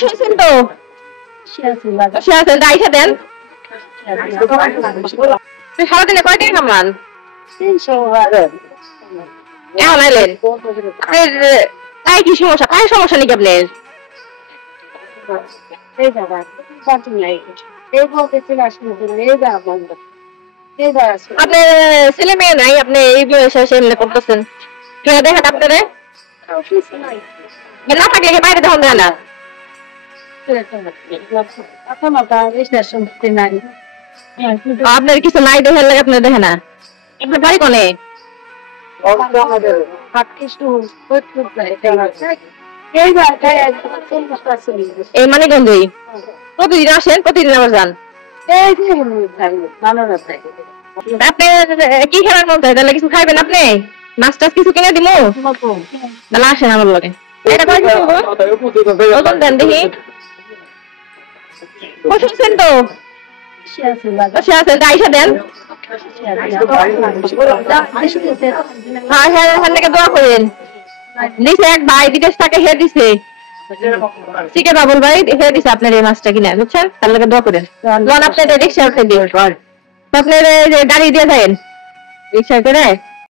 শুনছেন তো আইসা দেন সারাদিনে কয় টাকা কামান এখন আইলেন তাই কি সমস্যা কার সমস্যা নাকি আপনার ছেলে মেয়ে নাই আপনি এই বয়সে এমনি করতেছেন দেখেন আপনারে না থাকলে বাইরে দেখুন না আপনার কিছু নাই দেখে লাগে আপনার দেখে না আপনার বাড়ি কোনে এই মানিকগঞ্জেই প্রতিদিন আসেন প্রতিদিন আবার যান আপনি কি খেলার মন চাই তাহলে কিছু খাইবেন আপনি মাছ টাছ কিছু কিনে দিব তাহলে আসেন আমার লগে এটা ওজন দেন দেখি শুনছেন তো আইসা দেন দোয়া করেন দিছে এক ভাই বিদেশ থেকে হে দিছে শিখে বাবুল ভাই হে দিছে আপনার এই মাছটা কিনে বুঝছেন তার লগে দোয়া করেন লোন আপনার রিক্সা উঠে দিন আপনার গাড়ি দিয়ে যাবেন রিক্সা করে